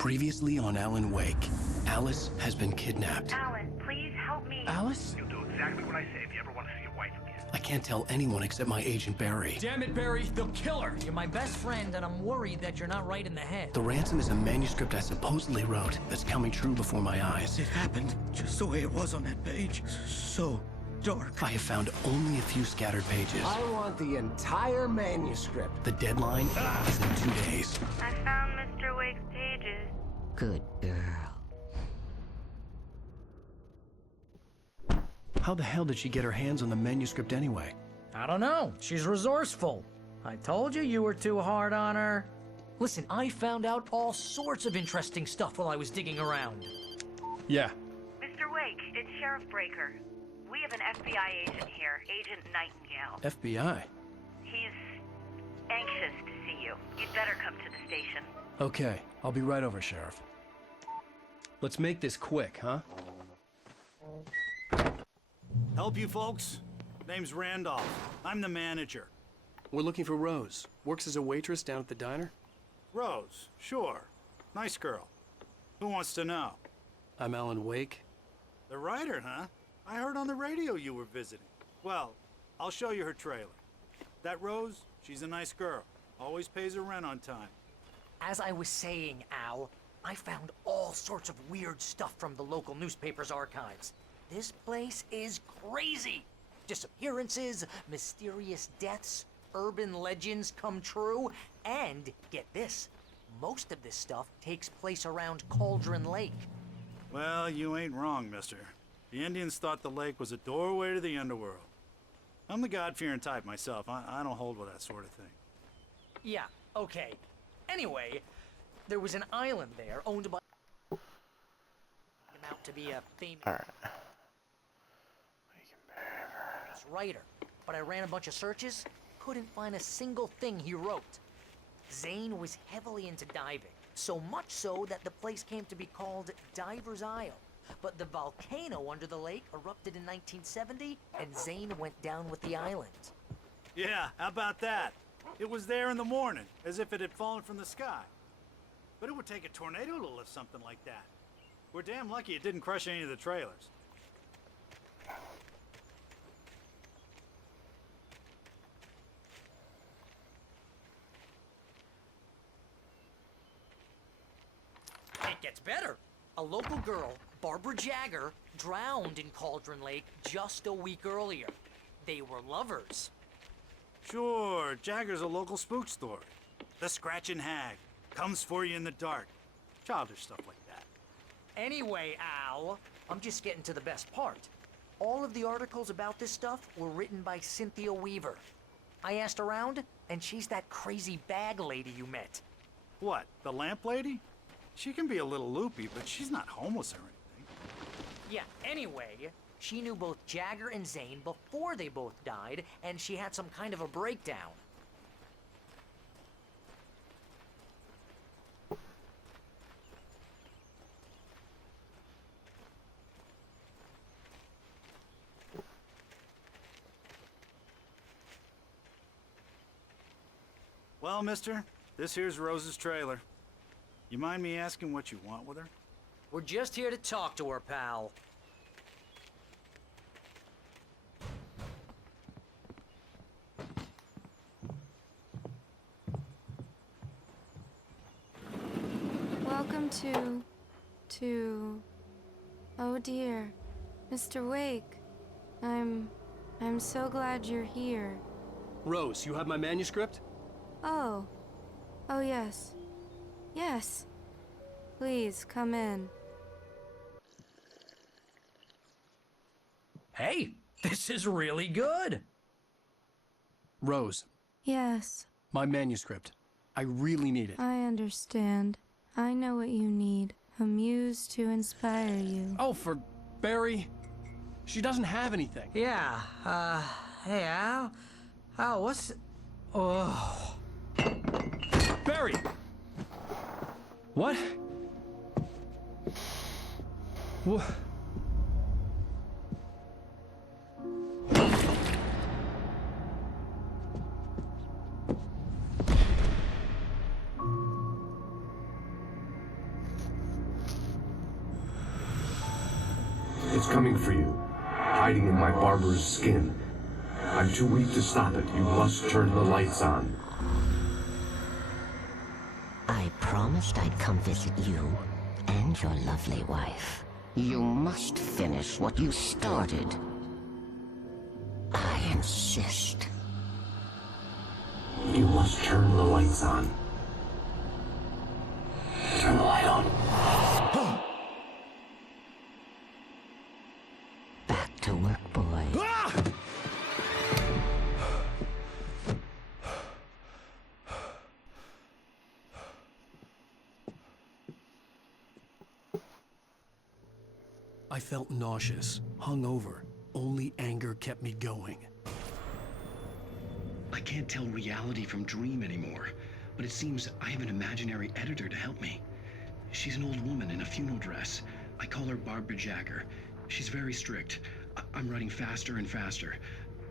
Previously on Alan Wake, Alice has been kidnapped. Alan, please help me. Alice? You'll do exactly what I say if you ever want to see your wife again. I can't tell anyone except my agent Barry. Damn it, Barry, they'll kill her! You're my best friend, and I'm worried that you're not right in the head. The ransom is a manuscript I supposedly wrote that's coming true before my eyes. It happened just the way it was on that page. So dark. I have found only a few scattered pages. I want the entire manuscript. The deadline is in 2 days. I found Mr. Wake's pages. Good girl. How the hell did she get her hands on the manuscript anyway? I don't know. She's resourceful. I told you you were too hard on her. Listen, I found out all sorts of interesting stuff while I was digging around. Yeah. Mr. Wake, it's Sheriff Breaker. We have an FBI agent here, Agent Nightingale. FBI? He's anxious to see you. You'd better come to the station. Okay, I'll be right over, Sheriff. Let's make this quick, huh? Help you folks? Name's Randolph. I'm the manager. We're looking for Rose. Works as a waitress down at the diner. Rose, sure. Nice girl. Who wants to know? I'm Alan Wake. The writer, huh? I heard on the radio you were visiting. Well, I'll show you her trailer. That Rose, she's a nice girl. Always pays her rent on time. As I was saying, Al, I found all sorts of weird stuff from the local newspaper's archives. This place is crazy. Disappearances, mysterious deaths, urban legends come true, and get this, most of this stuff takes place around Cauldron Lake. Well, you ain't wrong, mister. The Indians thought the lake was a doorway to the underworld. I'm the God-fearing type myself. I don't hold with that sort of thing. Yeah, okay. Anyway, there was an island there owned by out to be a famous writer, but I ran a bunch of searches, couldn't find a single thing he wrote. Zane was heavily into diving, so much so that the place came to be called Diver's Isle. But the volcano under the lake erupted in 1970, and Zane went down with the island. Yeah, how about that? It was there in the morning, as if it had fallen from the sky. But it would take a tornado to lift something like that. We're damn lucky it didn't crush any of the trailers. It gets better. A local girl, Barbara Jagger, drowned in Cauldron Lake just a week earlier. They were lovers. Sure, Jagger's a local spook story. The Scratching Hag comes for you in the dark. Childish stuff like that. Anyway, Al, I'm just getting to the best part. All of the articles about this stuff were written by Cynthia Weaver. I asked around, and she's that crazy bag lady you met. What, the lamp lady? She can be a little loopy, but she's not homeless or anything. Yeah, anyway, she knew both Jagger and Zane before they both died, and she had some kind of a breakdown. Well, mister, this here's Rose's trailer. You mind me asking what you want with her? We're just here to talk to her, pal. Welcome to... Oh dear, Mr. Wake. I'm so glad you're here. Rose, you have my manuscript? Oh. Oh yes. Yes. Please, come in. Hey, this is really good. Rose, Yes, my manuscript. I really need it. I understand. I know what you need. A muse to inspire you. Oh, for Barry? She doesn't have anything. Yeah, hey, Al? Al, what's... Oh... Barry! What? What? It's coming for you, hiding in my barber's skin. I'm too weak to stop it. You must turn the lights on. I promised I'd come visit you and your lovely wife. You must finish what you started. I insist. You must turn the lights on. Turn the light on. Back to work, boy. I felt nauseous, hungover. Only anger kept me going. I can't tell reality from dream anymore, but it seems I have an imaginary editor to help me. She's an old woman in a funeral dress. I call her Barbara Jagger. She's very strict. I'm writing faster and faster.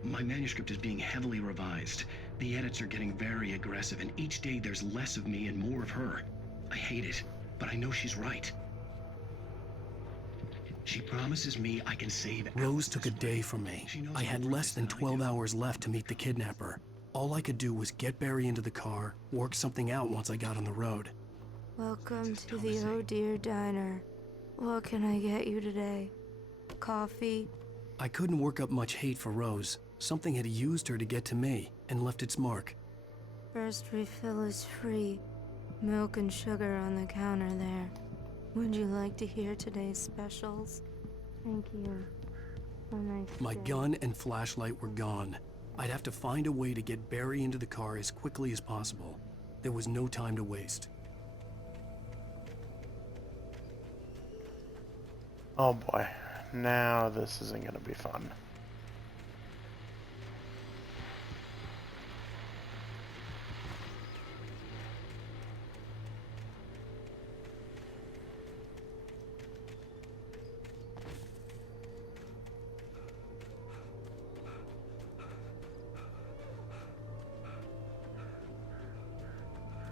My manuscript is being heavily revised. The edits are getting very aggressive, and each day there's less of me and more of her. I hate it, but I know she's right. She promises me I can save Rose took a day from me. I had less than 12 hours left to meet the kidnapper. All I could do was get Barry into the car, work something out once I got on the road. Welcome to the Oh Dear Diner. What can I get you today? Coffee? I couldn't work up much hate for Rose. Something had used her to get to me and left its mark. First refill is free. Milk and sugar on the counter there. Would you like to hear today's specials? Thank you. Have a nice My day. gun and flashlight were gone. I'd have to find a way to get Barry into the car as quickly as possible. There was no time to waste. Oh boy, now this isn't gonna be fun.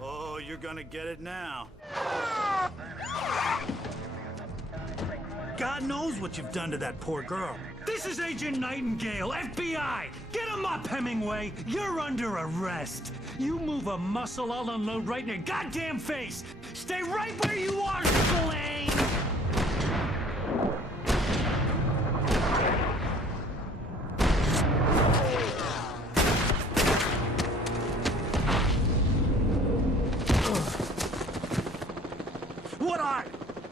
Oh, you're gonna get it now. God knows what you've done to that poor girl. This is Agent Nightingale, FBI! Get him up, Hemingway! You're under arrest! You move a muscle, I'll unload right in your goddamn face! Stay right where you are, Slane! What are?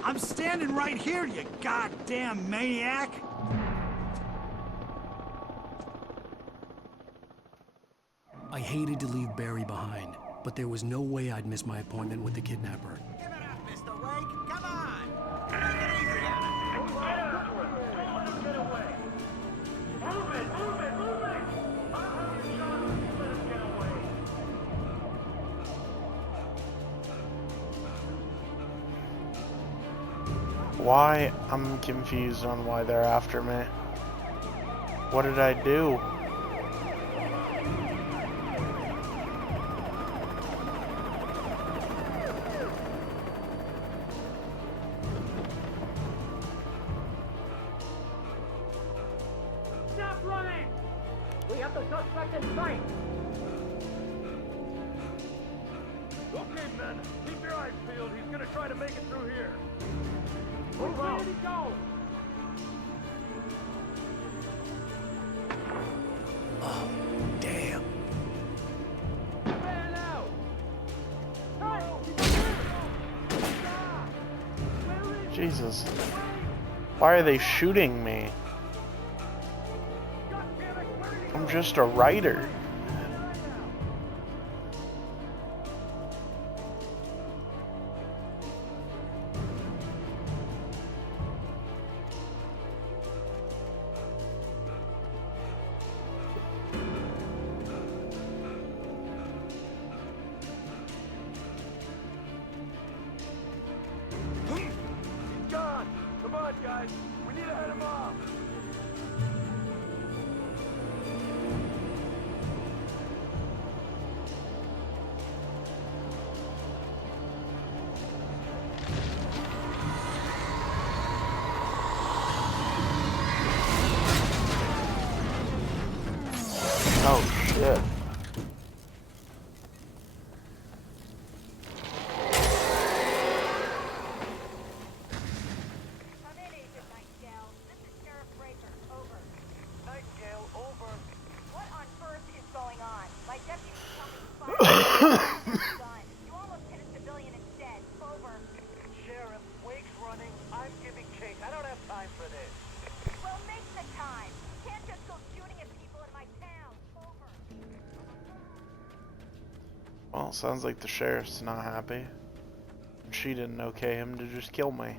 I'm standing right here, you goddamn maniac! I hated to leave Barry behind, but there was no way I'd miss my appointment with the kidnapper. Give it up, Mr. Wake! Come on! Take it easy on it! Get away! Move it! Move it! Move it! I'm having shots. Let him get away. Why? I'm confused on why they're after me. What did I do? Stop running! We have the suspect in sight! Okay, men. Keep your eyes peeled. He's gonna try to make it through here. Move out! Where did he go? Oh, damn. Man out! Jesus. Why are they shooting me? I'm just a writer. He's gone! Come on, guys! We need to head him off! Well, sounds like the sheriff's not happy. She didn't okay him to just kill me.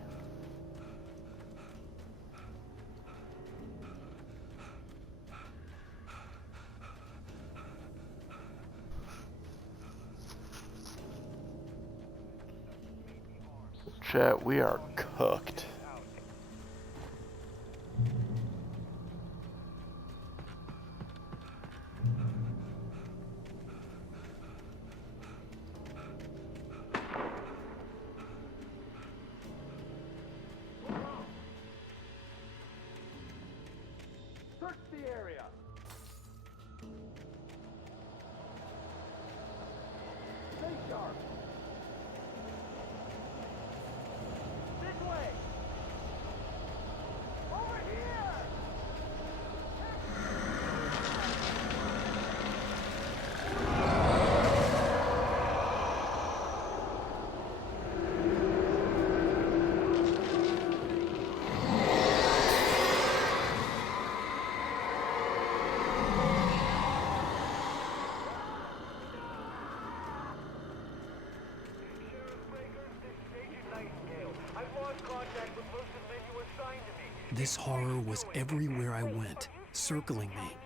Chat, we are cooked. Search the area. Stay sharp. This way. Over here. This horror was everywhere I went, circling me.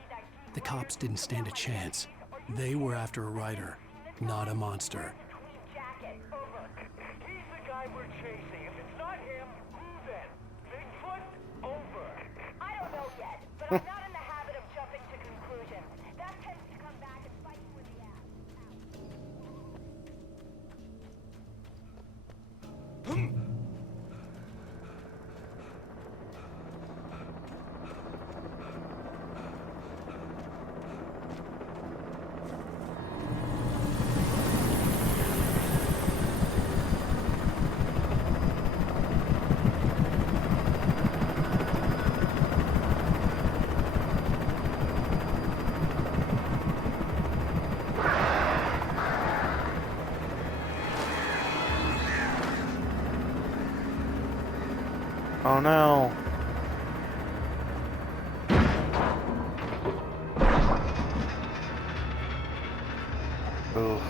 The cops didn't stand a chance. They were after a writer, not a monster. He's the guy we're chasing. If it's not him, who then? Bigfoot? Over. I don't know yet, but I'm not in the habit of jumping to conclusions. That tends to come back and bite you in the ass. Oh no. Oof.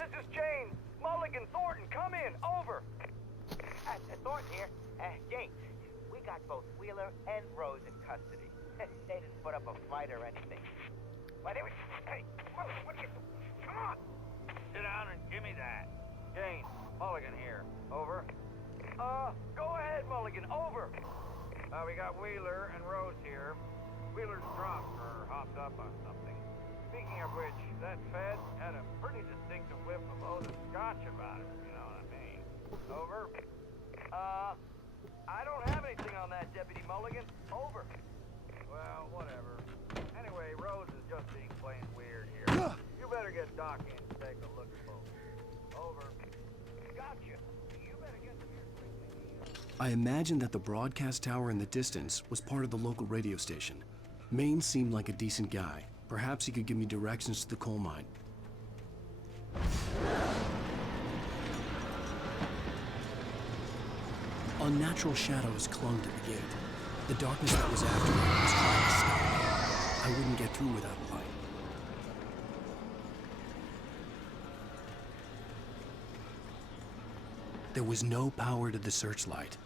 This is James. Mulligan, Thornton, come in. Over. Thornton here. James, we got both Wheeler and Rose in custody. They didn't put up a fight or anything. Why, they were... Hey, what you... Come on! Sit down and give me that. James, Mulligan here. Over. Go ahead, Mulligan. Over. We got Wheeler and Rose here. Wheeler's drunk or hopped up on something. Speaking of which, that Fed had a pretty distinctive whiff of Otis Scotch about it, you know what I mean. Over. I don't have anything on that, Deputy Mulligan. Over. Well, whatever. Anyway, Rose is just being plain weird here. You better get Doc in to take a look at both. Over. Gotcha. You better get them here quickly. I imagined that the broadcast tower in the distance was part of the local radio station. Maine seemed like a decent guy. Perhaps he could give me directions to the coal mine. Unnatural shadows clung to the gate. The darkness that was after me was trying to stop me. I wouldn't get through without a light. There was no power to the searchlight.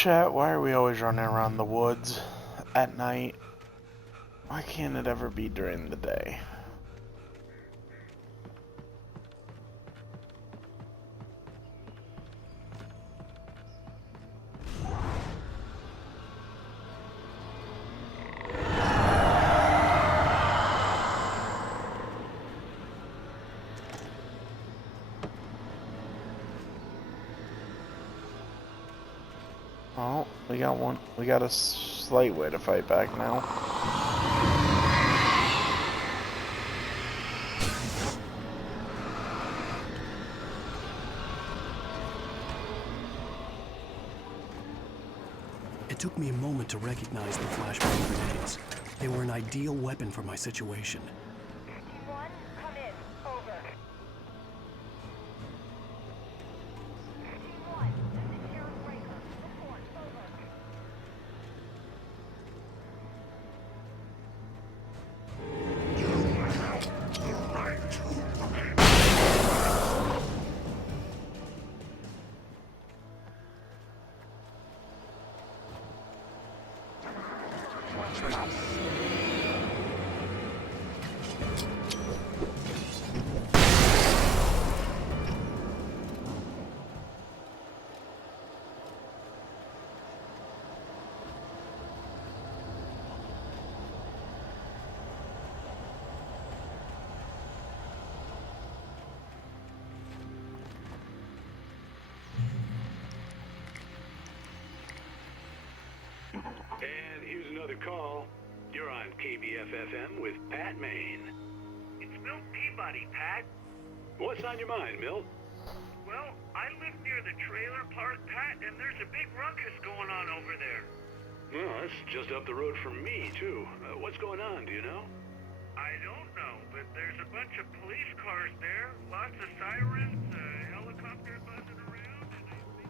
Chat, why are we always running around the woods at night? Why can't it ever be during the day? Oh, we got one. We got a slight way to fight back now. It took me a moment to recognize the flashbang grenades. They were an ideal weapon for my situation. Team 1, come in. Over. Team 1, secure breaker. Report. Over. And here's another call. You're on KBF-FM with Pat Maine. It's Milt Peabody, Pat. What's on your mind, Milt? Well, I live near the trailer park, Pat, and there's a big ruckus going on over there. Well, that's just up the road from me, too. What's going on, do you know? I don't know, but there's a bunch of police cars there, lots of sirens, helicopters buzzing around, and I think...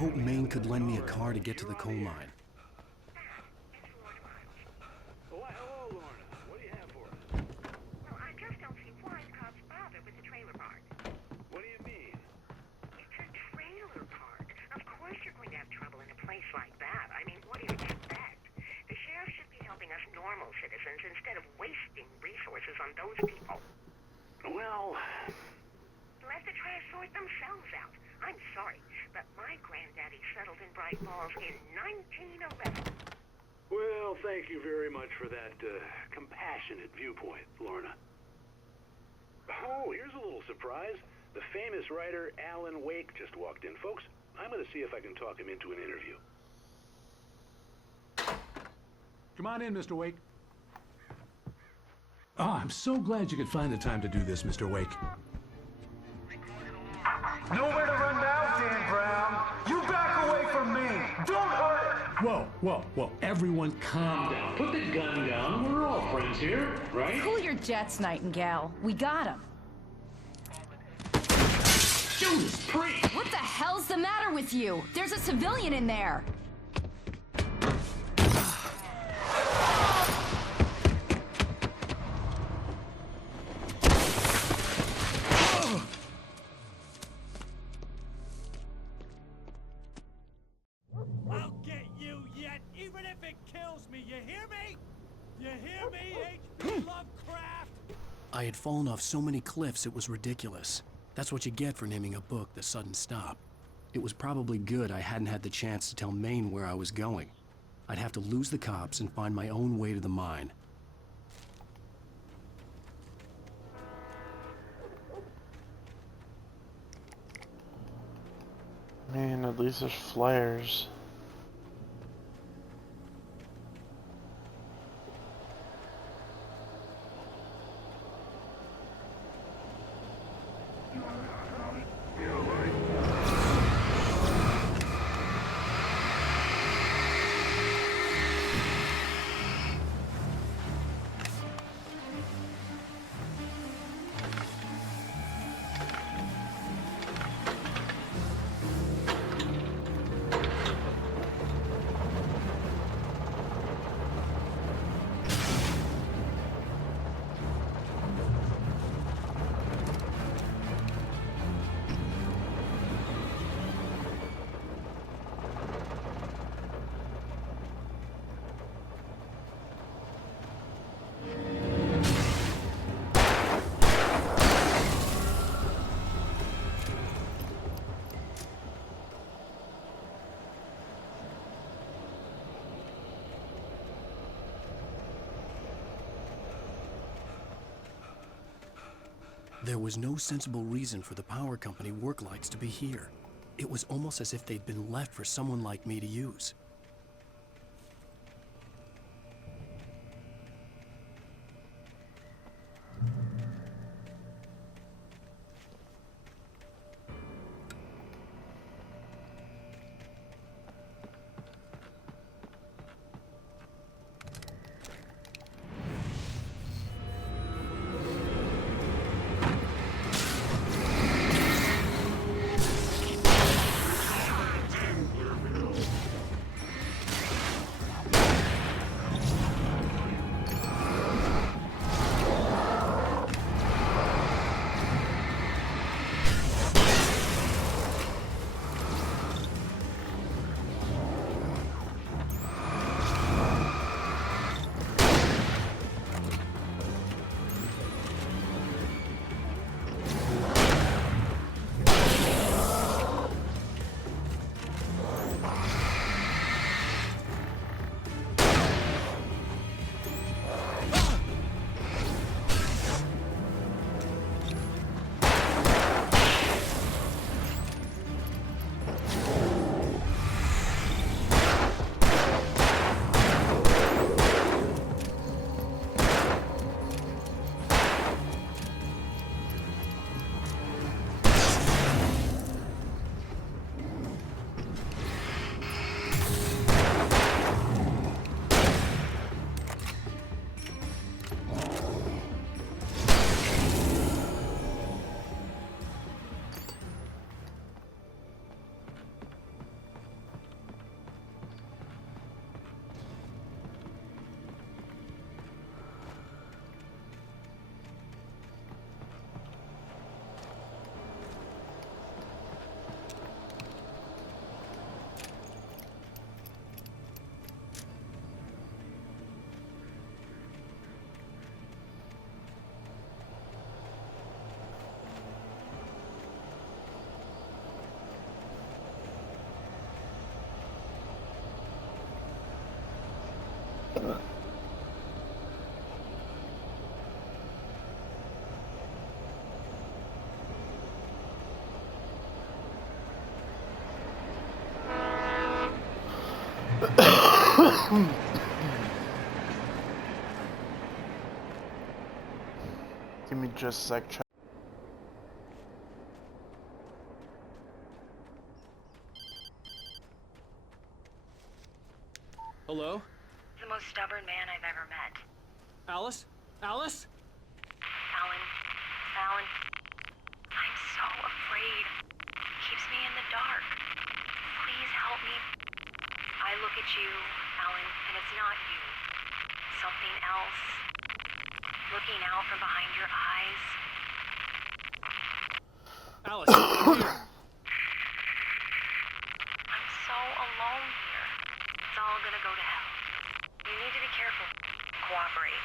hoped Maine could lend me a car to get to the coal mine. Hello, Lorna. What do you have for us? Well, I just don't see why the cops bother with the trailer park. What do you mean? It's a trailer park. Of course you're going to have trouble in a place like that. I mean, what do you expect? The sheriff should be helping us normal citizens instead of wasting resources on those people. Well... Let the trash sort themselves out. I'm sorry, but my granddaddy settled in Bright Falls in 1911. Well, thank you very much for that compassionate viewpoint, Lorna. Oh, here's a little surprise. The famous writer Alan Wake just walked in. Folks, I'm going to see if I can talk him into an interview. Come on in, Mr. Wake. Oh, I'm so glad you could find the time to do this, Mr. Wake. Nowhere to run now, Dan Brown. You back away from me. Don't hurt it. Whoa. Everyone calm down. Put the gun down. We're all friends here, right? Cool your jets, Nightingale. We got him. Judas Priest! What the hell's the matter with you? There's a civilian in there. I'll get you yet, even if it kills me. You hear me? You hear me, H.P. Lovecraft? I had fallen off so many cliffs it was ridiculous. That's what you get for naming a book The Sudden Stop. It was probably good I hadn't had the chance to tell Maine where I was going. I'd have to lose the cops and find my own way to the mine. Man, at least there's flares. There was no sensible reason for the power company work lights to be here. It was almost as if they'd been left for someone like me to use. Give me just a sec. Hello? The most stubborn man I've ever met. Alice? Alice? Alan. Alan. I'm so afraid. Keeps me in the dark. Please help me. I look at you, Alan, and it's not you. Something else. Looking out from behind your eyes. Alice, I'm here. I'm so alone here. It's all gonna go to hell. You need to be careful. Cooperate.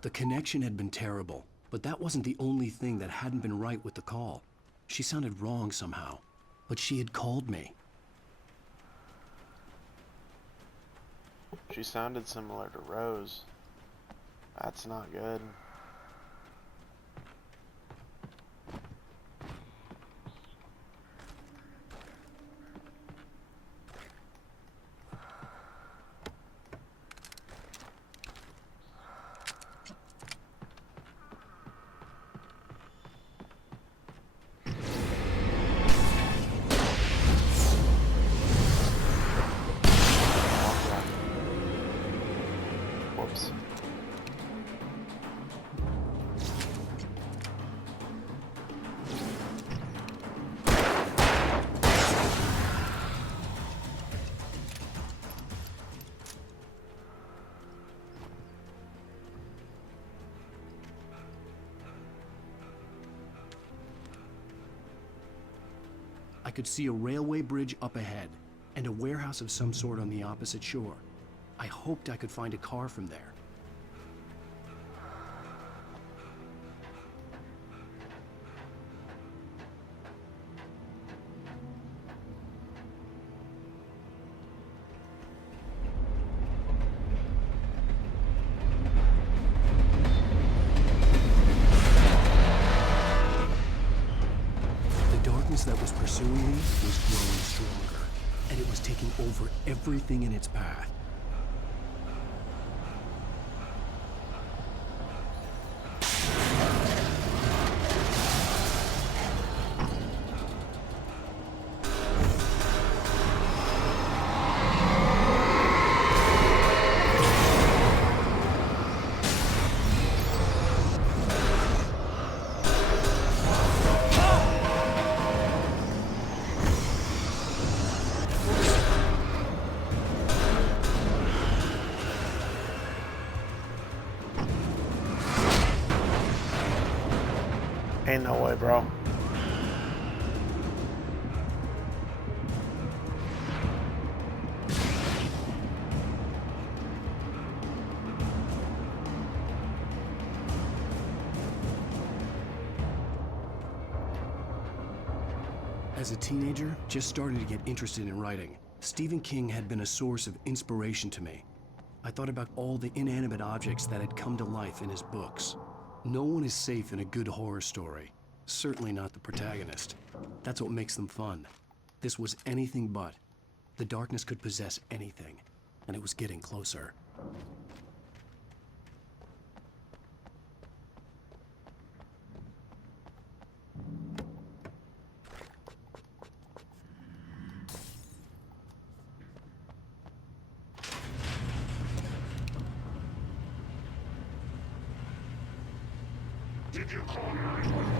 The connection had been terrible, but that wasn't the only thing that hadn't been right with the call. She sounded wrong somehow, but she had called me. She sounded similar to Rose. That's not good. Whoops. I could see a railway bridge up ahead, and a warehouse of some sort on the opposite shore. I hoped I could find a car from there. The darkness that was pursuing me was growing stronger, and it was taking over everything in its path. Ain't no way, bro. As a teenager, just starting to get interested in writing, Stephen King had been a source of inspiration to me. I thought about all the inanimate objects that had come to life in his books. No one is safe in a good horror story. Certainly not the protagonist. That's what makes them fun. This was anything but. The darkness could possess anything, and it was getting closer. Did you call 911?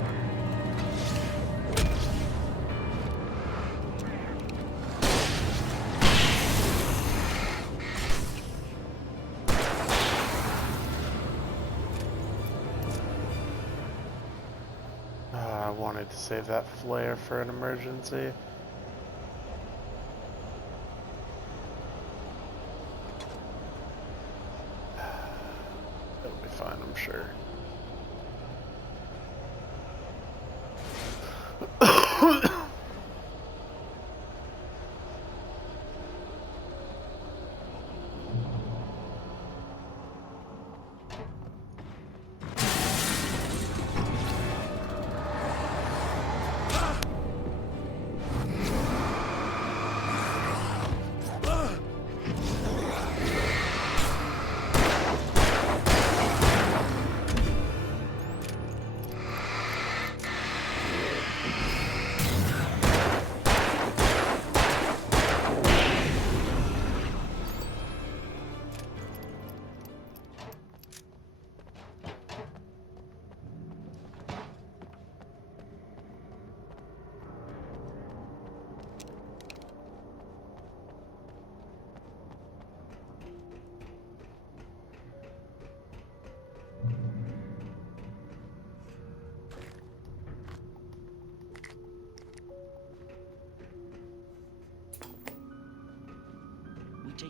I wanted to save that flare for an emergency. It'll be fine, I'm sure.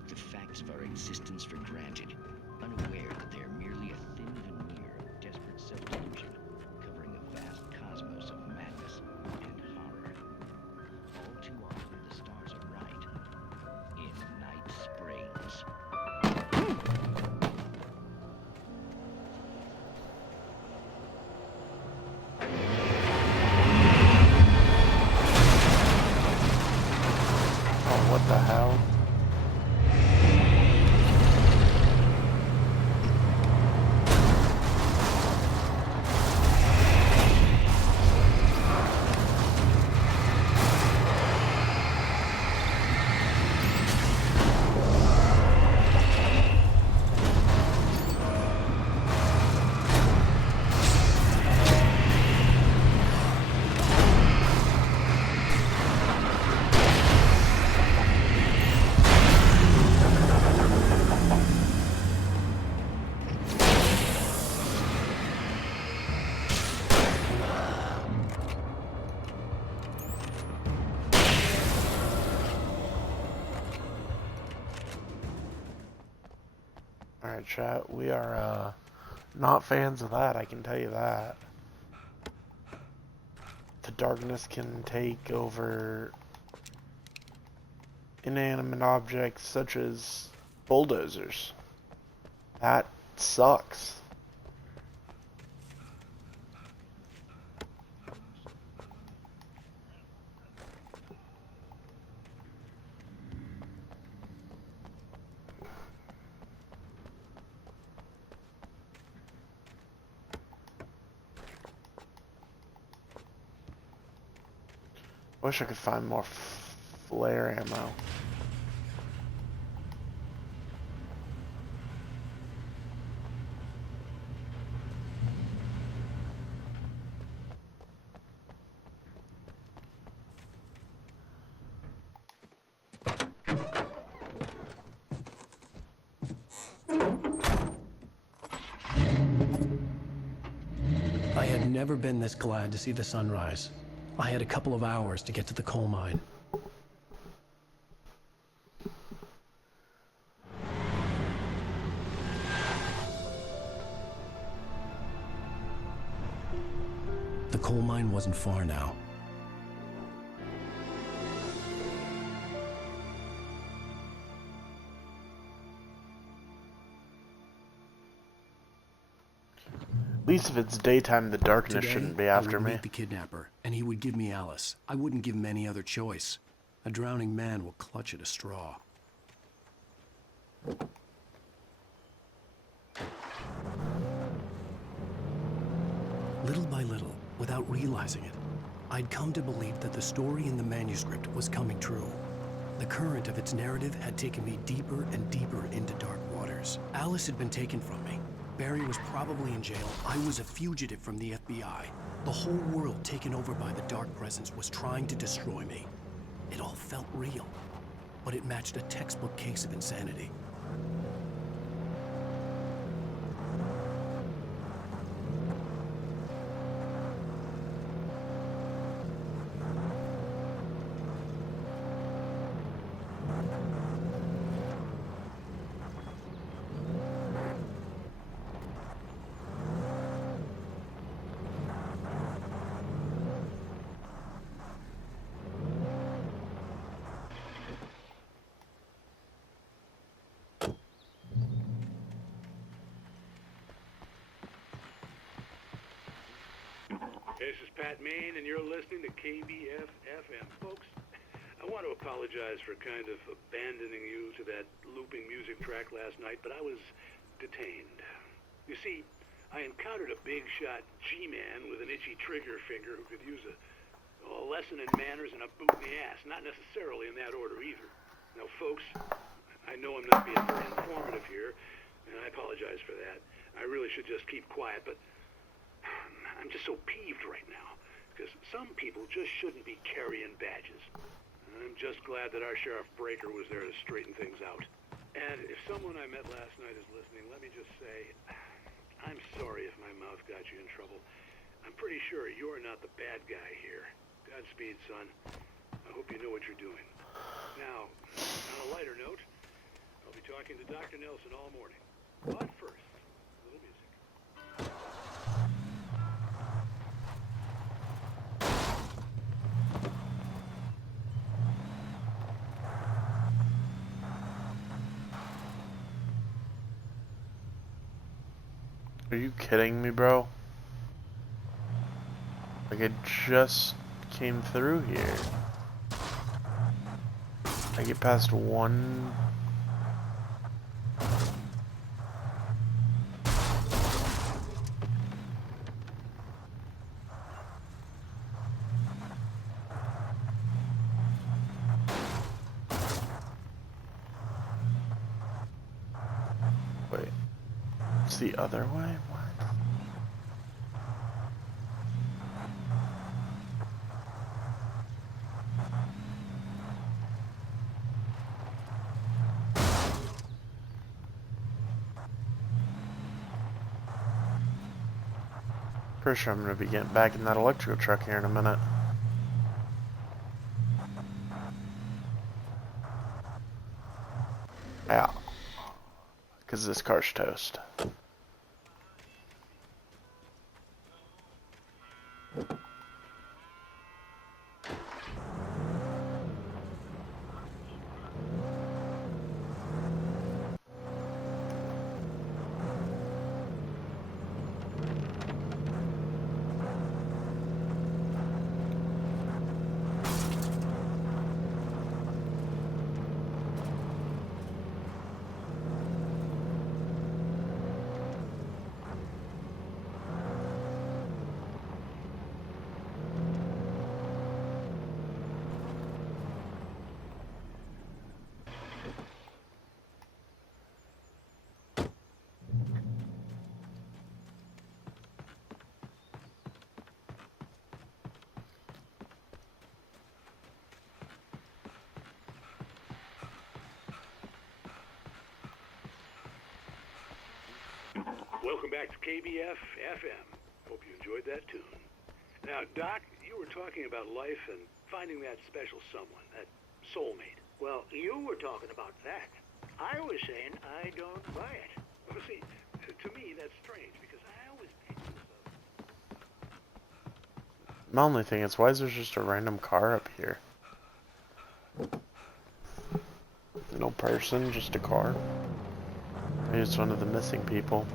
the facts of our existence for granted, unaware that they are merely a thin veneer of desperate self-delusion, covering a vast cosmos of madness and horror. All too often, the stars are right. In Night Springs. Oh, what the hell? Alright, chat, we are not fans of that, I can tell you that. The darkness can take over inanimate objects such as bulldozers. That sucks. Wish I could find more flare ammo. I had never been this glad to see the sunrise. I had a couple of hours to get to the coal mine. The coal mine wasn't far now. At least if it's daytime, the darkness Today, shouldn't be after I would me. meet the kidnapper, and he would give me Alice. I wouldn't give him any other choice. A drowning man will clutch at a straw. Little by little, without realizing it, I'd come to believe that the story in the manuscript was coming true. The current of its narrative had taken me deeper and deeper into dark waters. Alice had been taken from me. Barry was probably in jail. I was a fugitive from the FBI. The whole world taken over by the Dark Presence was trying to destroy me. It all felt real, but it matched a textbook case of insanity. This is Pat Maine, and you're listening to KBF-FM. Folks, I want to apologize for kind of abandoning you to that looping music track last night, but I was detained. You see, I encountered a big-shot G-man with an itchy trigger finger who could use a lesson in manners and a boot in the ass. Not necessarily in that order, either. Now, folks, I know I'm not being very informative here, and I apologize for that. I really should just keep quiet, but I'm just so peeved right now, because some people just shouldn't be carrying badges. I'm just glad that our Sheriff Breaker was there to straighten things out. And if someone I met last night is listening, let me just say, I'm sorry if my mouth got you in trouble. I'm pretty sure you're not the bad guy here. Godspeed, son. I hope you know what you're doing. Now, on a lighter note, I'll be talking to Dr. Nelson all morning. But first, a little music. Are you kidding me, bro? Like, I just came through here. I get past one. Wait. It's the other way? What? Pretty sure I'm gonna be getting back in that electrical truck here in a minute. Yeah. Because this car's toast. Welcome back to KBF FM. Hope you enjoyed that tune. Now, Doc, you were talking about life and finding that special someone, that soulmate. Well, you were talking about that. I was saying I don't buy it. Well, see, to me that's strange because I always picture myself. My only thing is, why is there just a random car up here? No person, just a car. Maybe it's one of the missing people.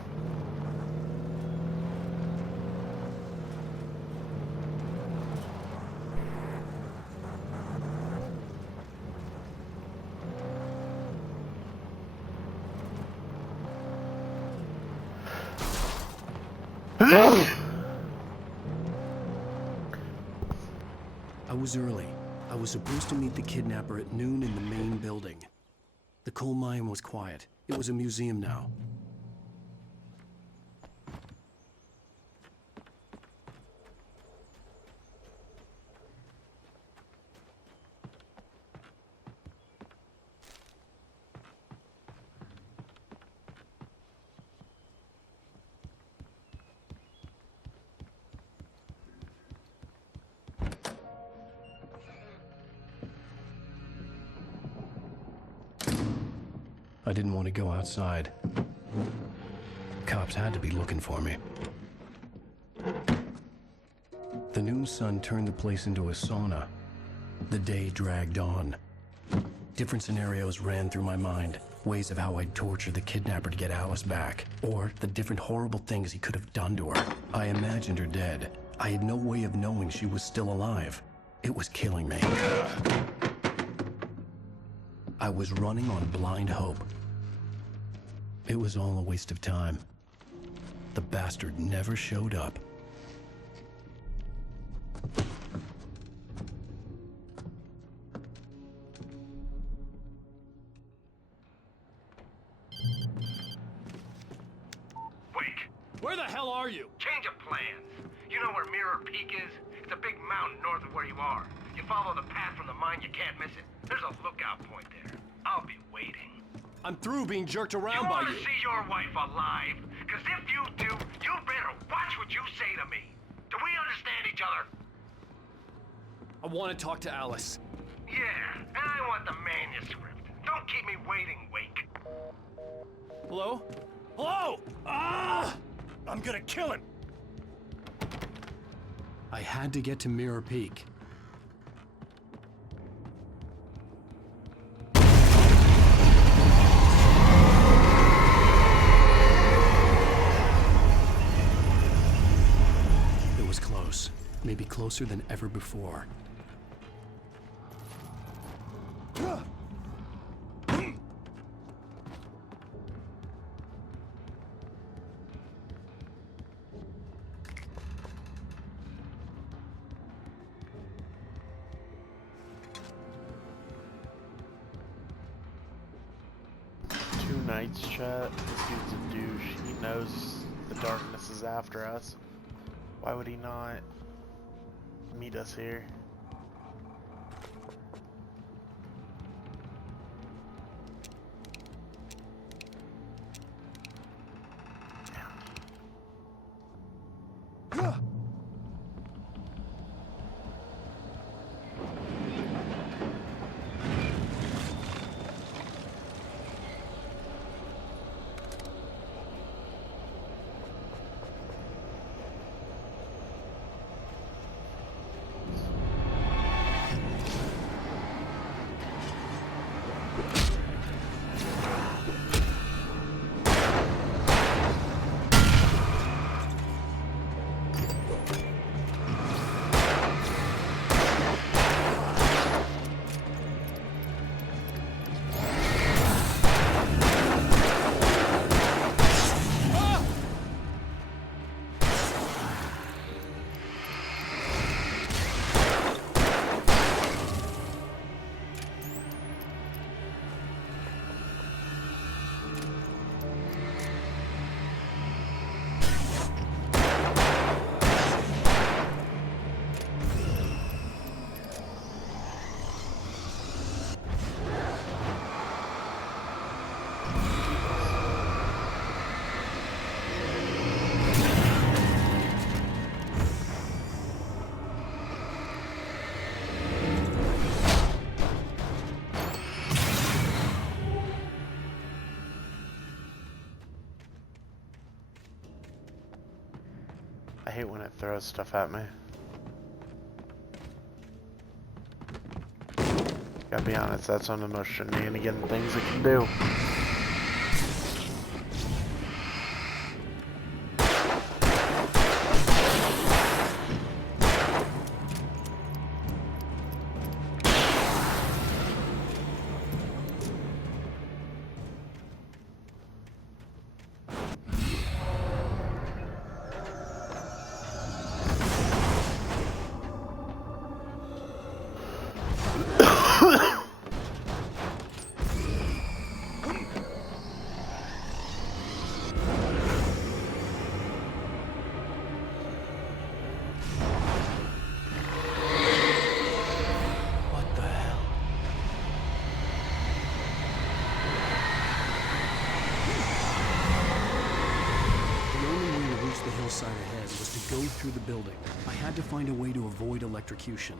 I was early. I was supposed to meet the kidnapper at noon in the main building. The coal mine was quiet. It was a museum now. I didn't want to go outside. Cops had to be looking for me. The noon sun turned the place into a sauna. The day dragged on. Different scenarios ran through my mind. Ways of how I'd torture the kidnapper to get Alice back. Or the different horrible things he could have done to her. I imagined her dead. I had no way of knowing she was still alive. It was killing me. I was running on blind hope. It was all a waste of time. The bastard never showed up. Wake! Where the hell are you? Change of plans. You know where Mirror Peak is? It's a big mountain north of where you are. You follow the path from the mine, you can't miss it. There's a lookout point there. I'll be waiting. I'm through being jerked around by You want you. to see your wife alive? Because if you do, you better watch what you say to me. Do we understand each other? I want to talk to Alice. Yeah, and I want the manuscript. Don't keep me waiting, Wake. Hello? Hello? Ah! I'm gonna kill him. I had to get to Mirror Peak. It was close. Maybe closer than ever before. Knight's chat. This dude's a douche. He knows the darkness is after us. Why would he not meet us here? I hate when it throws stuff at me. Gotta be honest, that's one of the most shenanigan things it can do. hillside ahead was to go through the building. I had to find a way to avoid electrocution.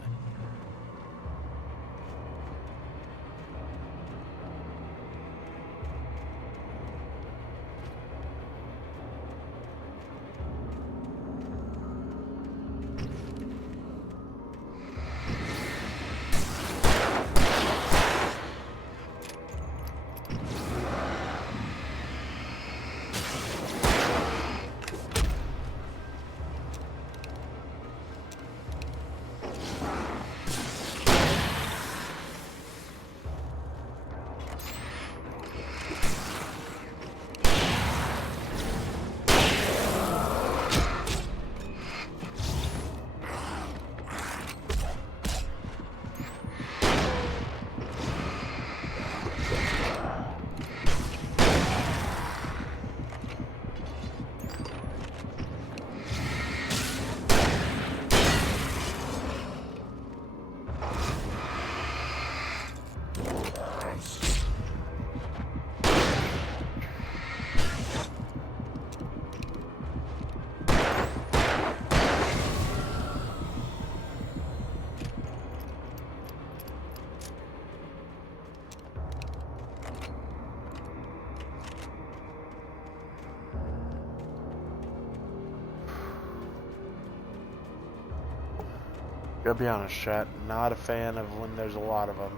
Gotta be honest, chat. Not a fan of when there's a lot of them.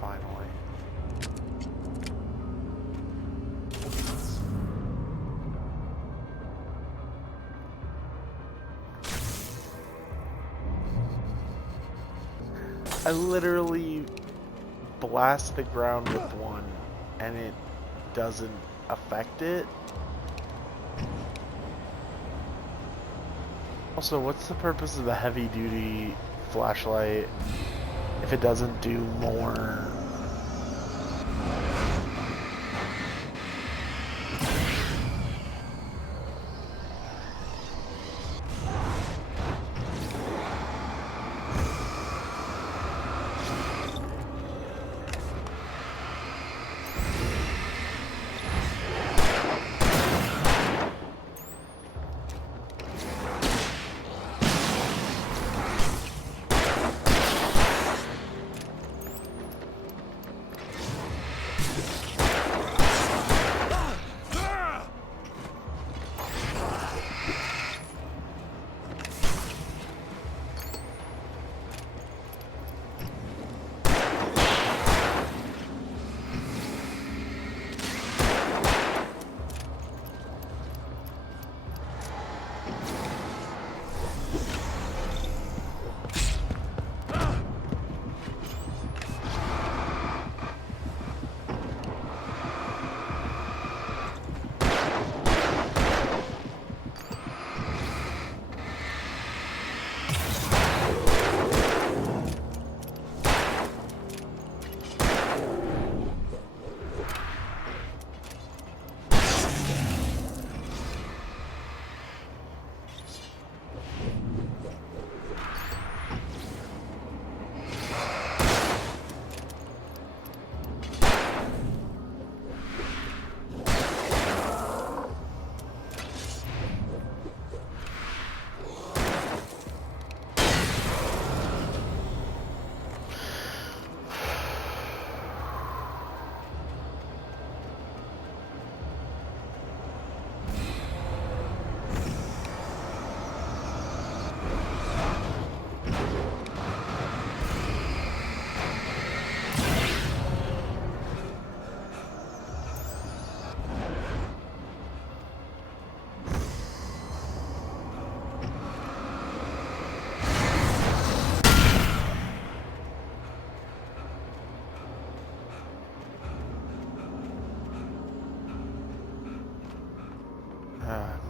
Finally. I literally blast the ground with one and it doesn't affect it. Also, what's the purpose of the heavy duty flashlight if it doesn't do more?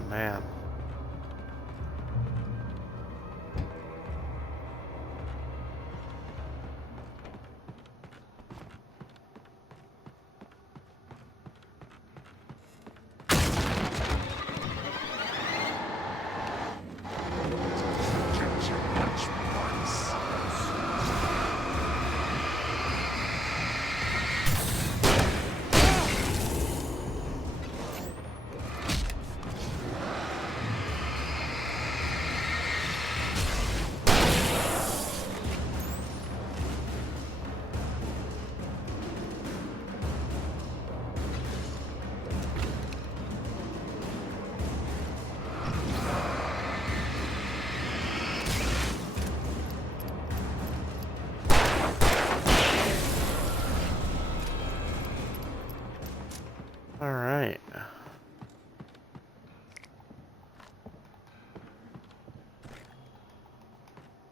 Man. All right.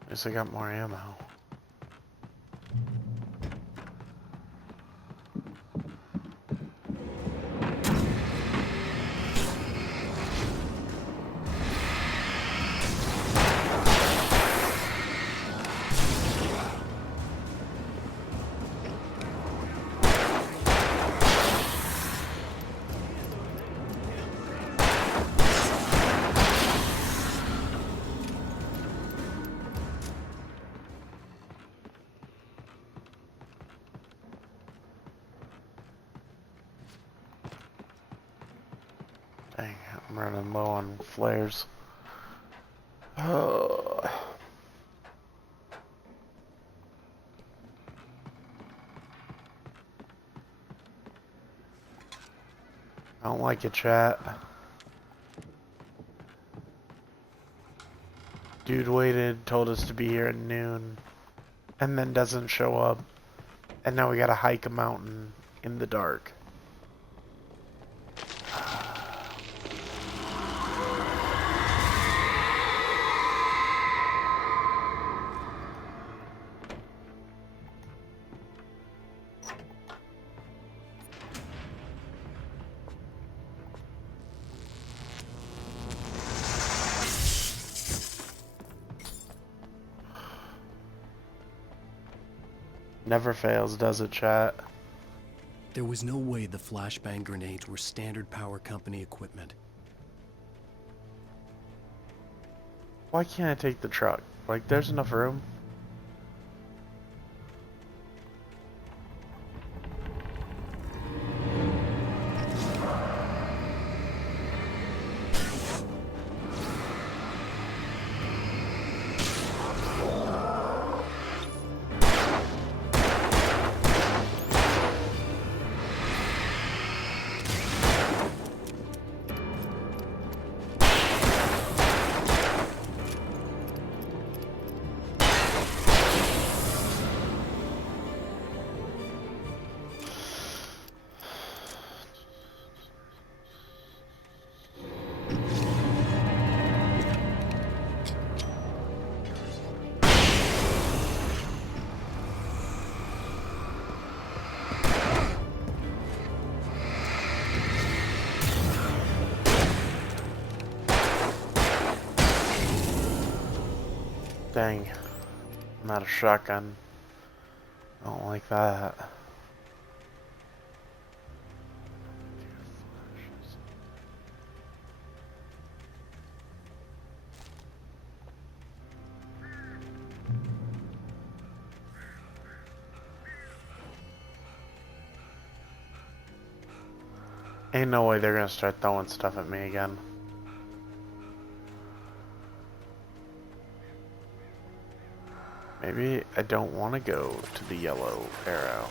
Guess I got more ammo. Dang, I'm running low on flares. Oh. I don't like it, chat. Dude waited, told us to be here at noon, and then doesn't show up. And now we gotta hike a mountain in the dark. Never fails, does it, chat? There was no way the flashbang grenades were standard power company equipment. Why can't I take the truck? Like, there's enough room. Dang. I'm out of shotgun. I don't like that. Ain't no way they're gonna start throwing stuff at me again. Maybe I don't want to go to the yellow arrow.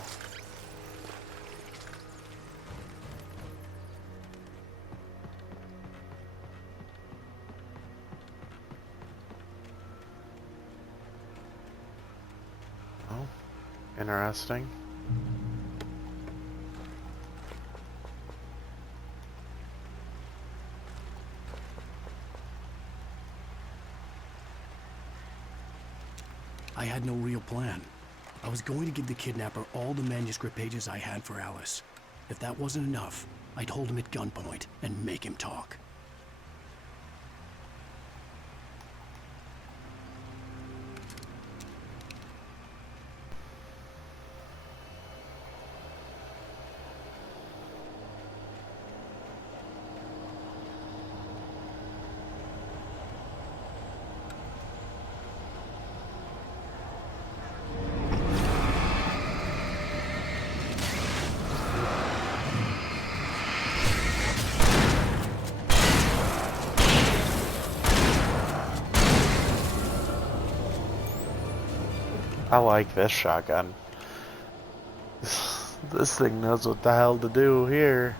Oh, interesting. I had no real plan. I was going to give the kidnapper all the manuscript pages I had for Alice. If that wasn't enough, I'd hold him at gunpoint and make him talk. I like this shotgun. This thing knows what the hell to do here.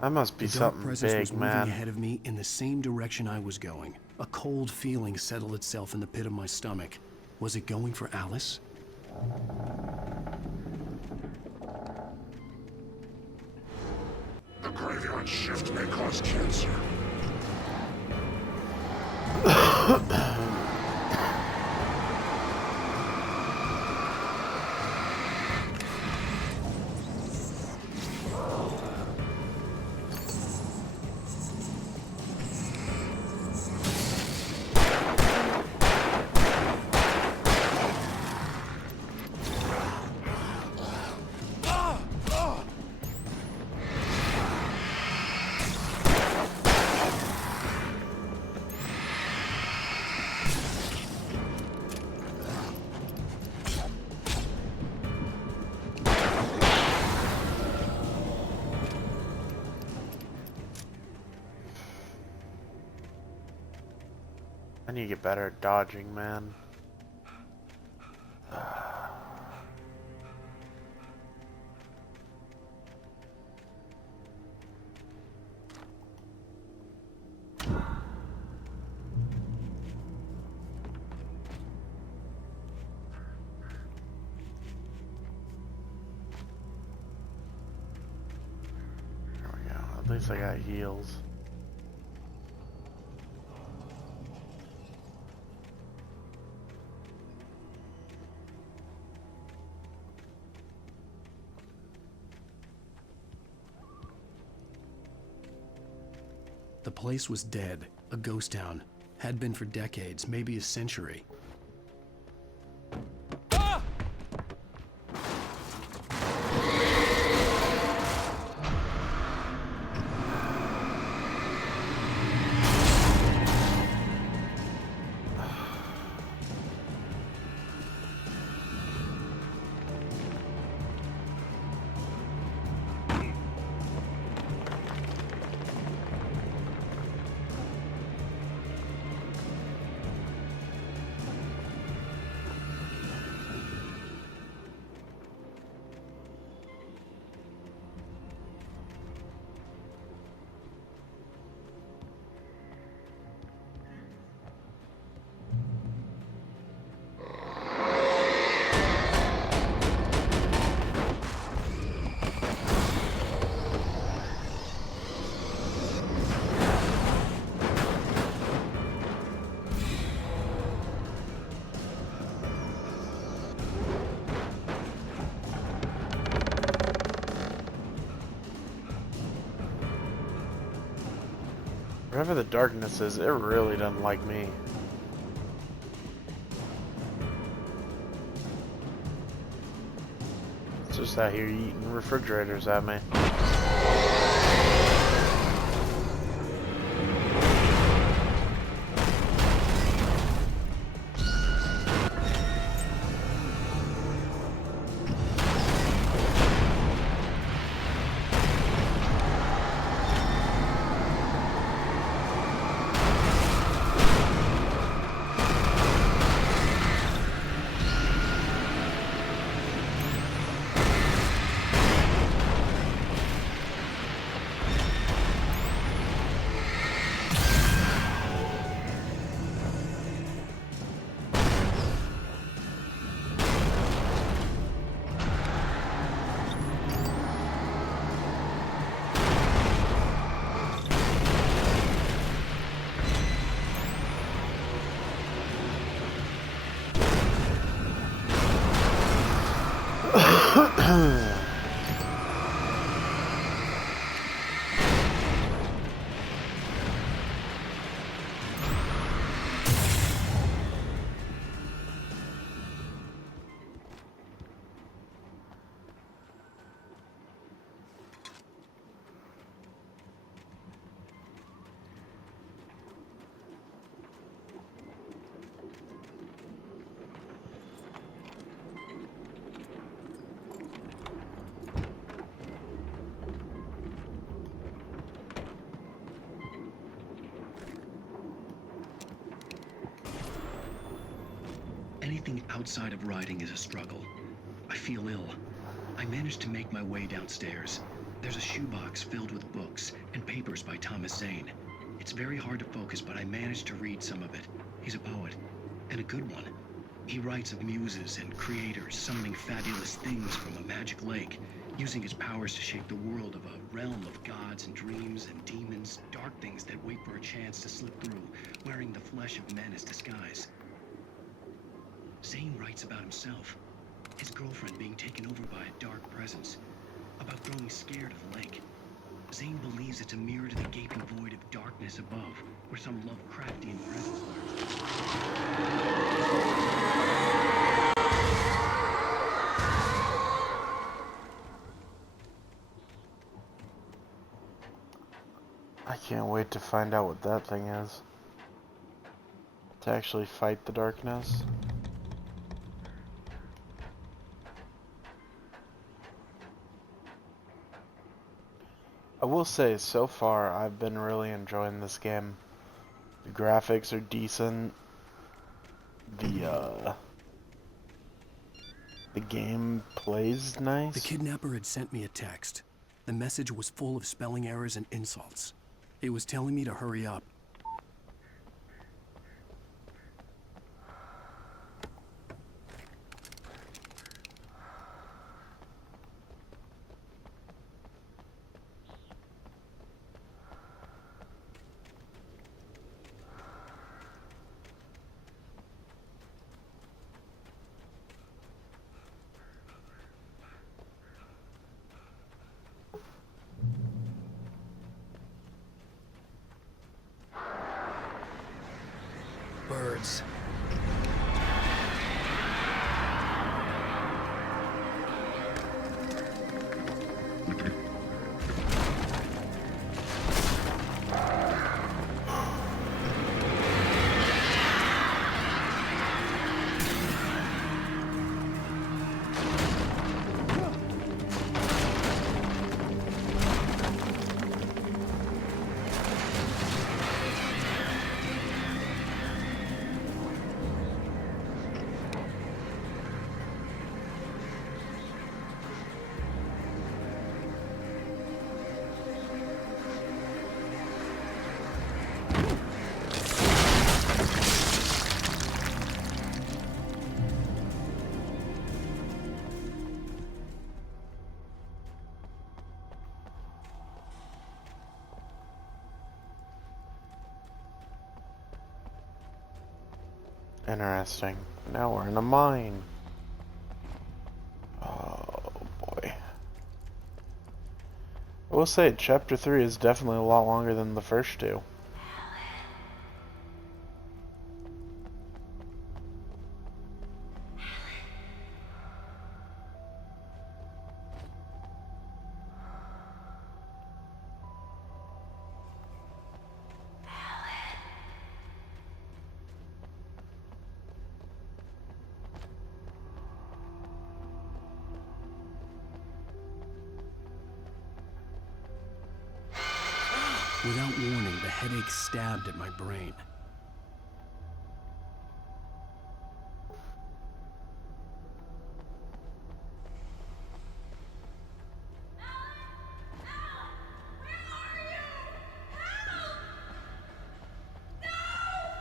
That must be The dark something presence big, was moving man. ahead of me in the same direction I was going. A cold feeling settled itself in the pit of my stomach. Was it going for Alice? The graveyard shift may cause cancer. I need to get better at dodging, man. There we go. At least I got heals. The place was dead, a ghost town. Had been for decades, maybe a century. Whatever the darkness is, it really doesn't like me. It's just out here eating refrigerators at me. Anything outside of writing is a struggle. I feel ill. I managed to make my way downstairs. There's a shoebox filled with books and papers by Thomas Zane. It's very hard to focus, but I managed to read some of it. He's a poet, and a good one. He writes of muses and creators summoning fabulous things from a magic lake, using his powers to shape the world of a realm of gods and dreams and demons, dark things that wait for a chance to slip through, wearing the flesh of men as disguise. Zane writes about himself, his girlfriend being taken over by a dark presence, about growing scared of the lake. Zane believes it's a mirror to the gaping void of darkness above, where some Lovecraftian presence I can't wait to find out what that thing is. To actually fight the darkness. I will say, so far, I've been really enjoying this game. The graphics are decent. The game plays nice. The kidnapper had sent me a text. The message was full of spelling errors and insults. It was telling me to hurry up. Birds. Interesting. Now we're in a mine. Oh boy. I will say, Chapter 3 is definitely a lot longer than the first two. Without warning, the headache stabbed at my brain.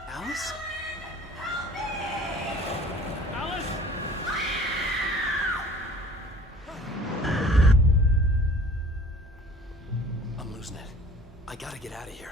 Alice? Alice? I'm losing it. I gotta get out of here.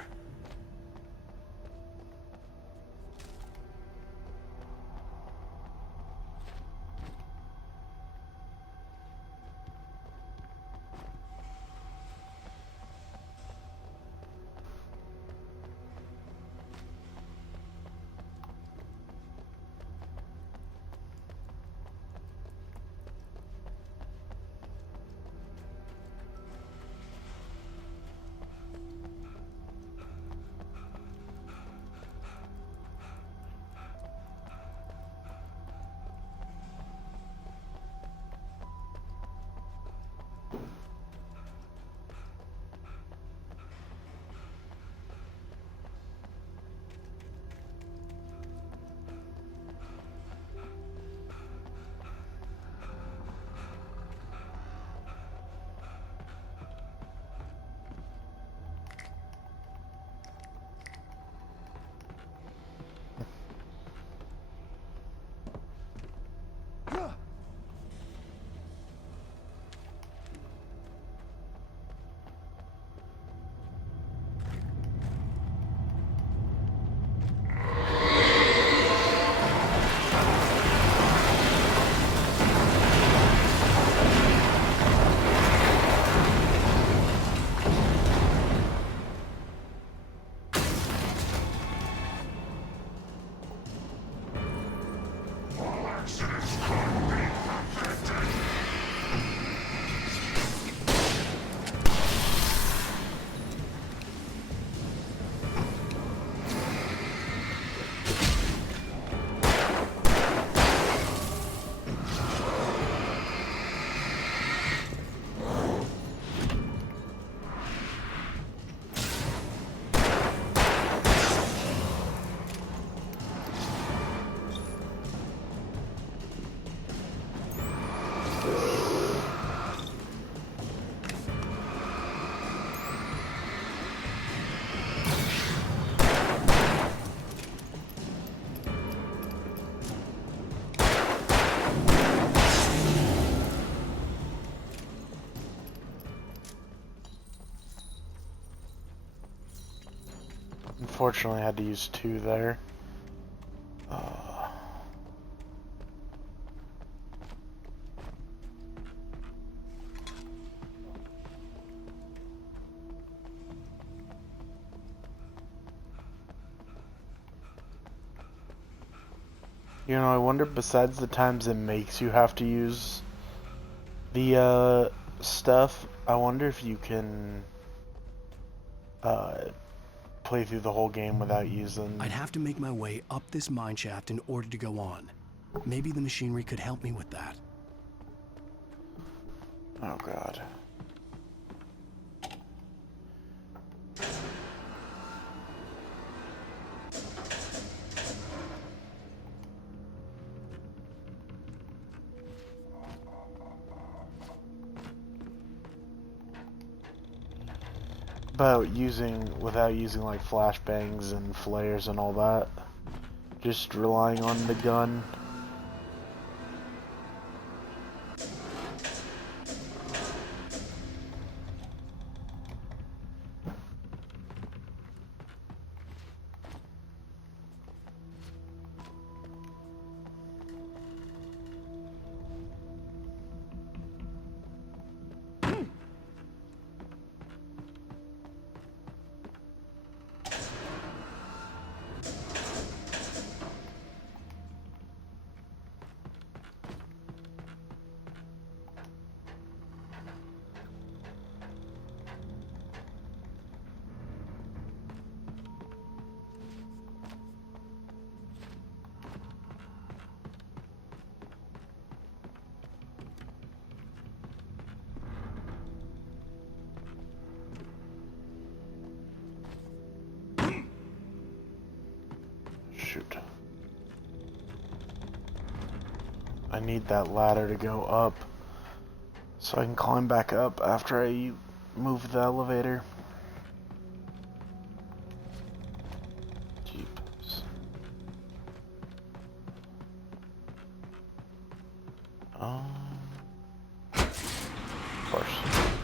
Unfortunately, I had to use 2 there. You know, I wonder, besides the times it makes you have to use the stuff, I wonder if you can play through the whole game without using... I'd have to make my way up this mine shaft in order to go on. Maybe the machinery could help me with that. Oh god. Without using like flashbangs and flares and all that. Just relying on the gun. Shoot. I need that ladder to go up so I can climb back up after I move the elevator. Jeepers. Of course.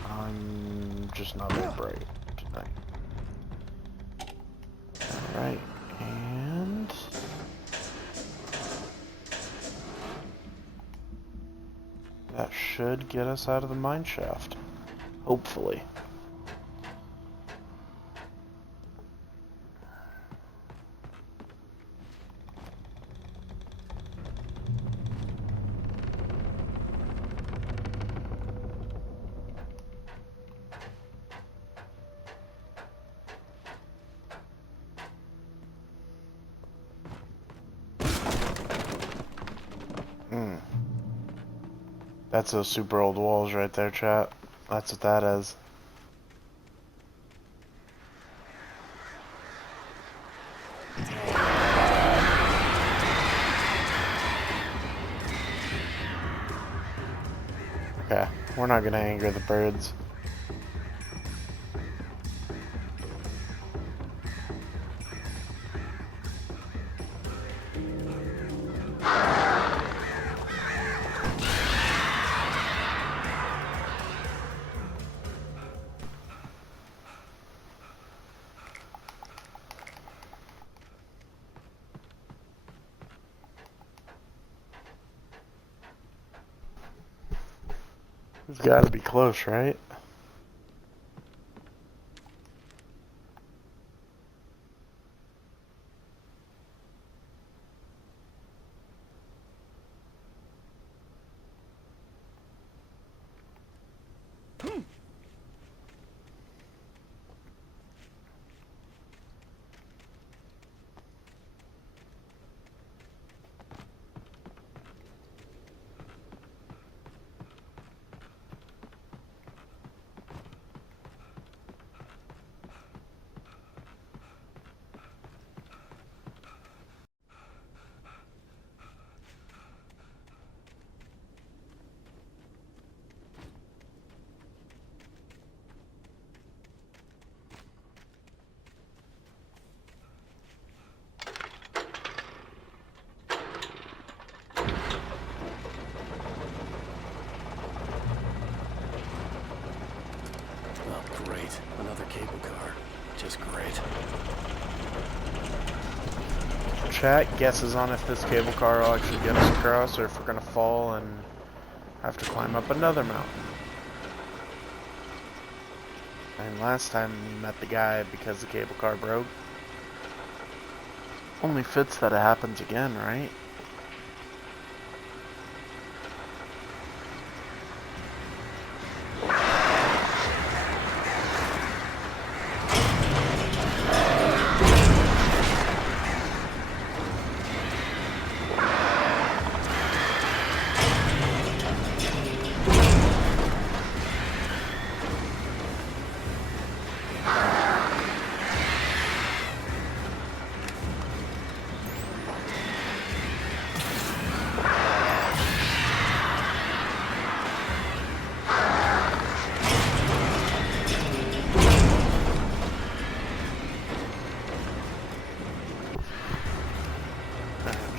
I'm just not that bright tonight. Alright, and... that should get us out of the mine shaft. Hopefully. That's those super old walls right there, chat. That's what that is. Okay, we're not gonna anger the birds. We've got to be close, right? Chat, guesses on if this cable car will actually get us across, or if we're gonna fall and have to climb up another mountain. And last time we met the guy because the cable car broke. Only fits that it happens again, right?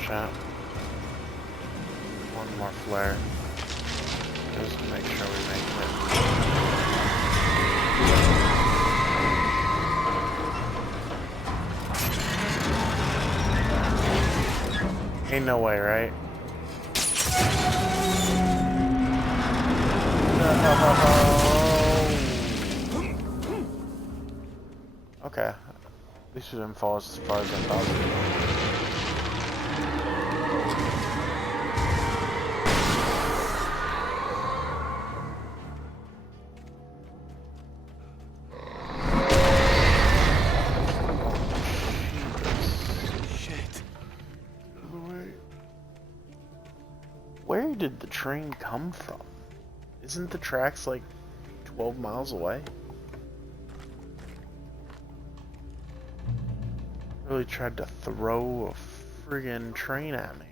Shot. One more flare. Just to make sure we make it. Ain't no way, right? No. Okay. At least we didn't fall as far as I thought we would. Where did the train come from? Isn't the tracks like 12 miles away? Really tried to throw a friggin' train at me.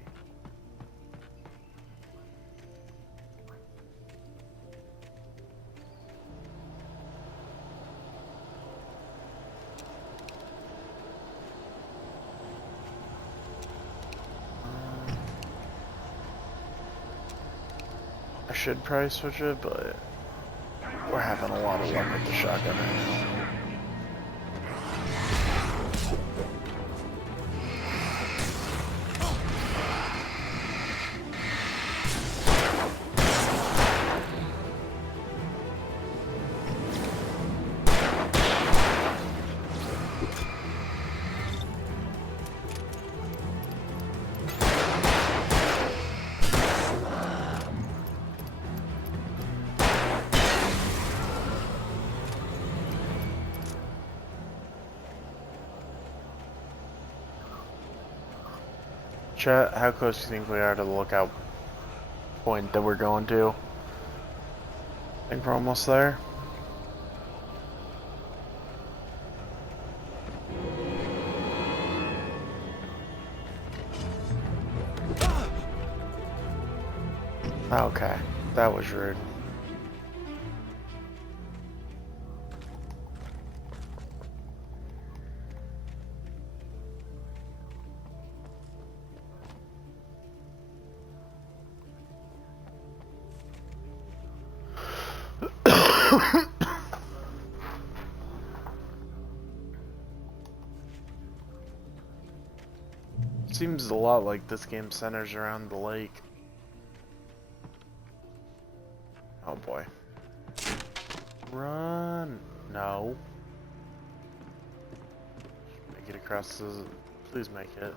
I should probably switch it, but we're having a lot of luck with the shotgun right now. Chat, how close do you think we are to the lookout point that we're going to? I think we're almost there. Okay, that was rude. Seems a lot like this game centers around the lake. Oh boy. Run! No. Make it across the... Please make it.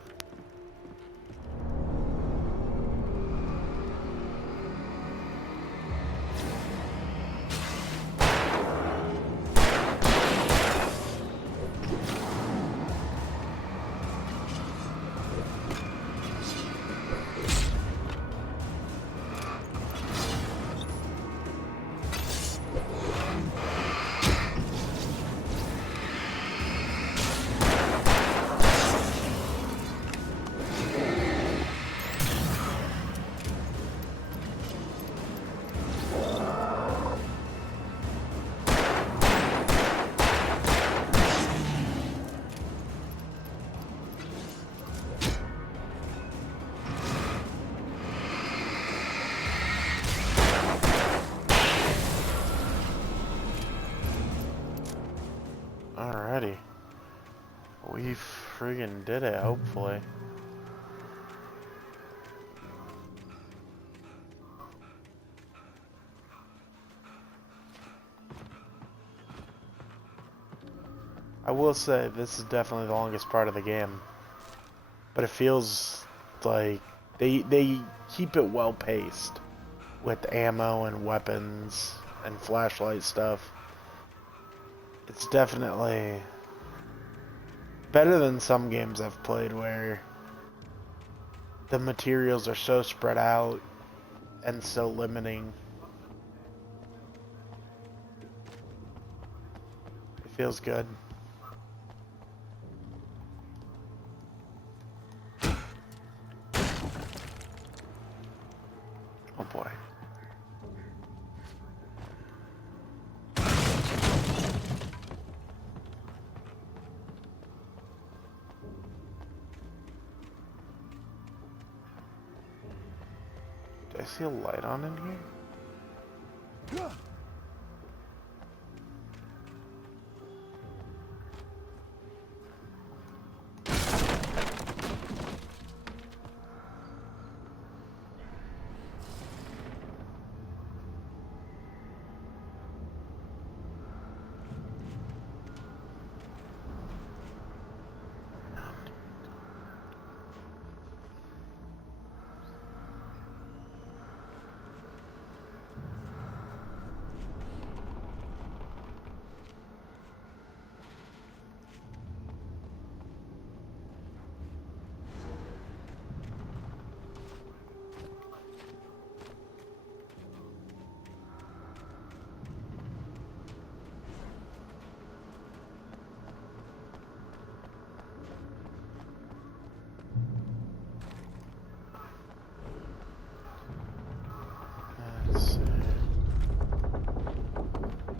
Alrighty. We friggin' did it, hopefully. I will say this is definitely the longest part of the game, but it feels like they keep it well paced with ammo and weapons and flashlight stuff. It's definitely better than some games I've played where the materials are so spread out and so limiting. It feels good. Oh boy. Did I see a light on in here?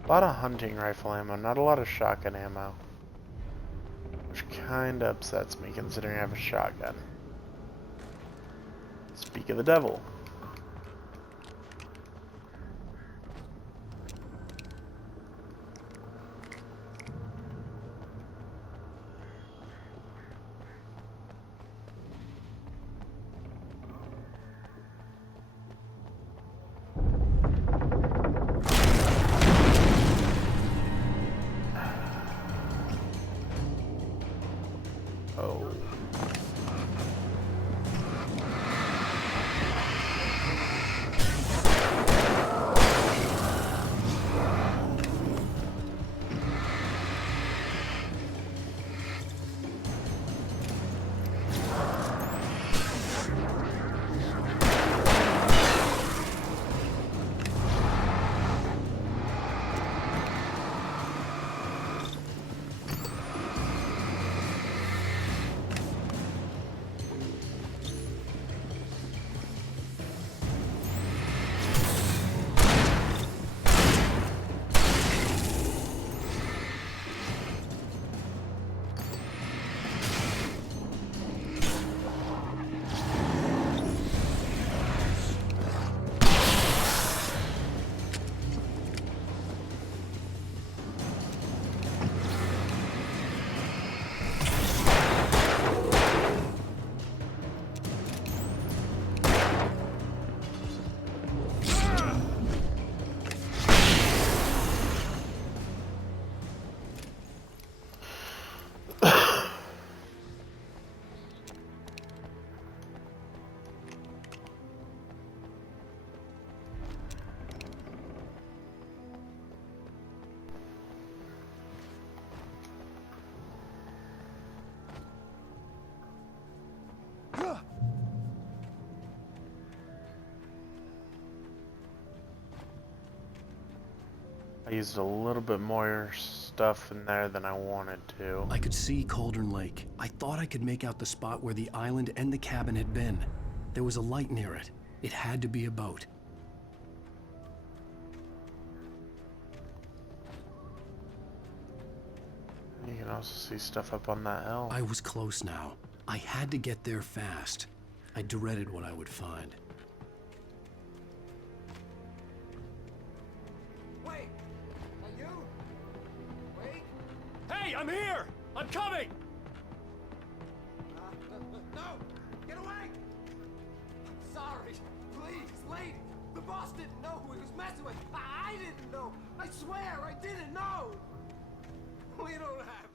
A lot of hunting rifle ammo, not a lot of shotgun ammo. Which kinda upsets me considering I have a shotgun. Speak of the devil. Oh. I used a little bit more stuff in there than I wanted to. I could see Cauldron Lake. I thought I could make out the spot where the island and the cabin had been. There was a light near it. It had to be a boat. You can also see stuff up on that hill. I was close now. I had to get there fast. I dreaded what I would find. Wait! Are you? Wait! Hey, I'm here! I'm coming! No! Get away! Sorry. Please, lady. The boss didn't know who he was messing with. I didn't know. I swear I didn't know. We don't have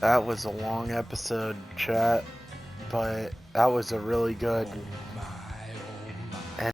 That was a long episode, chat, but that was a really good